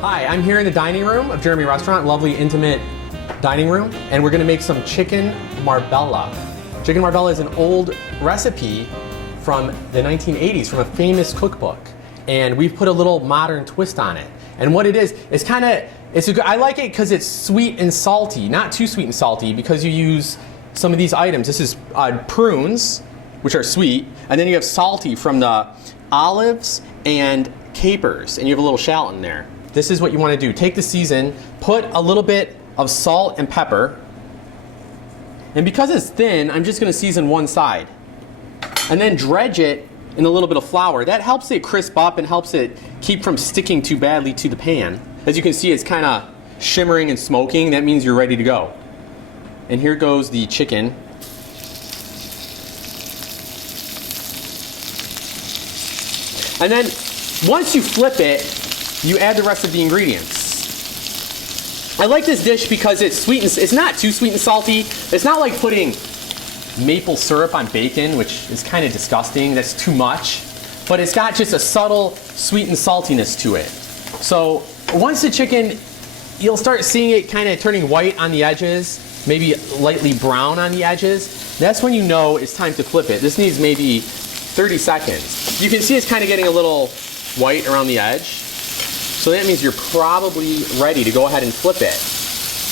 Hi, I'm here in the dining room of Jeremy Restaurant, lovely intimate dining room, and we're gonna make some chicken Marbella. Chicken Marbella is an old recipe from the 1980s from a famous cookbook, and we've put a little modern twist on it. And what it is, it's kind of, I like it because it's sweet and salty, not too sweet and salty, because you use some of these items. This is prunes, which are sweet, and then you have salty from the olives and capers, and you have a little shallot in there. This is what you want to do. Take the season, put a little bit of salt and pepper, and because it's thin, I'm just going to season one side. And then dredge it in a little bit of flour. That helps it crisp up and helps it keep from sticking too badly to the pan. As you can see, it's kind of shimmering and smoking. That means you're ready to go. And here goes the chicken. And then once you flip it, you add the rest of the ingredients. I like this dish because it's sweet and it's not too sweet and salty. It's not like putting maple syrup on bacon, which is kind of disgusting. That's too much. But it's got just a subtle sweet and saltiness to it. So once the chicken, you'll start seeing it kind of turning white on the edges, maybe lightly brown on the edges. That's when you know it's time to flip it. This needs maybe 30 seconds. You can see it's kind of getting a little white around the edge. So that means you're probably ready to go ahead and flip it.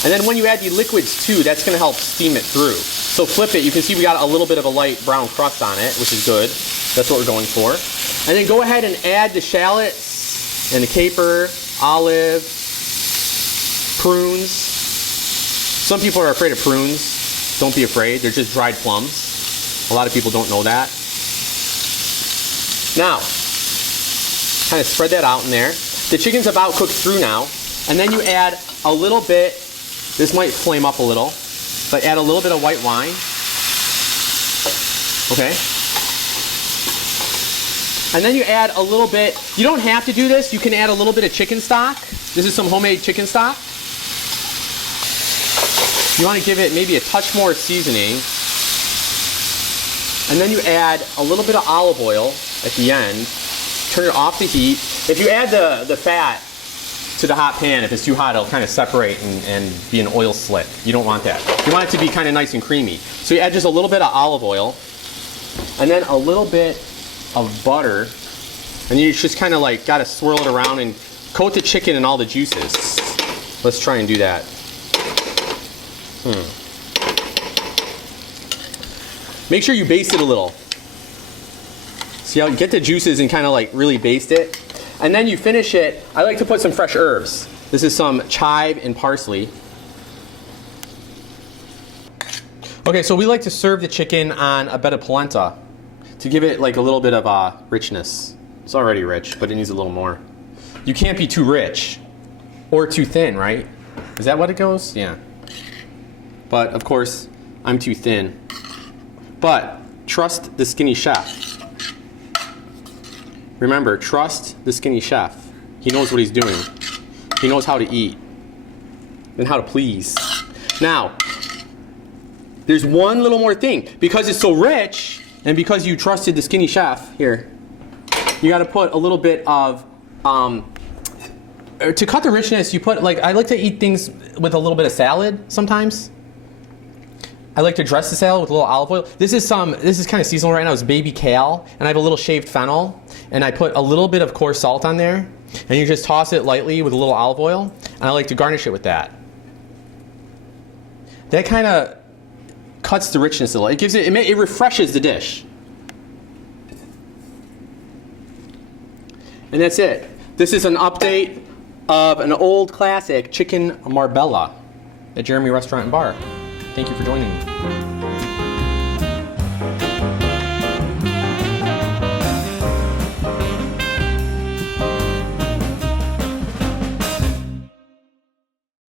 And then when you add the liquids too, that's going to help steam it through. So flip it. You can see we got a little bit of a light brown crust on it, which is good. That's what we're going for. And then go ahead and add the shallots and the caper, olive, prunes. Some people are afraid of prunes. Don't be afraid. They're just dried plums. A lot of people don't know that. Now, kind of spread that out in there. The chicken's about cooked through now. And then you add a little bit, this might flame up a little, but add a little bit of white wine. Okay. And then you add a little bit, you don't have to do this, you can add a little bit of chicken stock. This is some homemade chicken stock. You want to give it maybe a touch more seasoning. And then you add a little bit of olive oil at the end. Turn it off the heat. If you add the fat to the hot pan, if it's too hot, it'll kind of separate and be an oil slick. You don't want that. You want it to be kind of nice and creamy. So you add just a little bit of olive oil, and then a little bit of butter, and you just kind of like got to swirl it around and coat the chicken in all the juices. Let's try and do that. Make sure you baste it a little. See how you get the juices and kind of like really baste it. And then you finish it. I like to put some fresh herbs. This is some chive and parsley. Okay, so we like to serve the chicken on a bed of polenta to give it like a little bit of richness. It's already rich, but it needs a little more. You can't be too rich or too thin, right? Is that what it goes? Yeah. But of course, I'm too thin. But trust the skinny chef. Remember, trust the skinny chef. He knows what he's doing. He knows how to eat and how to please. Now, there's one little more thing. Because it's so rich, and because you trusted the skinny chef, here, you got to put a little bit of, to cut the richness, you put, like, I like to eat things with a little bit of salad sometimes. I like to dress the salad with a little olive oil. This is kind of seasonal right now. It's baby kale, and I have a little shaved fennel, and I put a little bit of coarse salt on there, and you just toss it lightly with a little olive oil, and I like to garnish it with that. That kind of cuts the richness a little. It gives it, it refreshes the dish. And that's it. This is an update of an old classic chicken Marbella at Jeremy Restaurant and Bar. Thank you for joining me.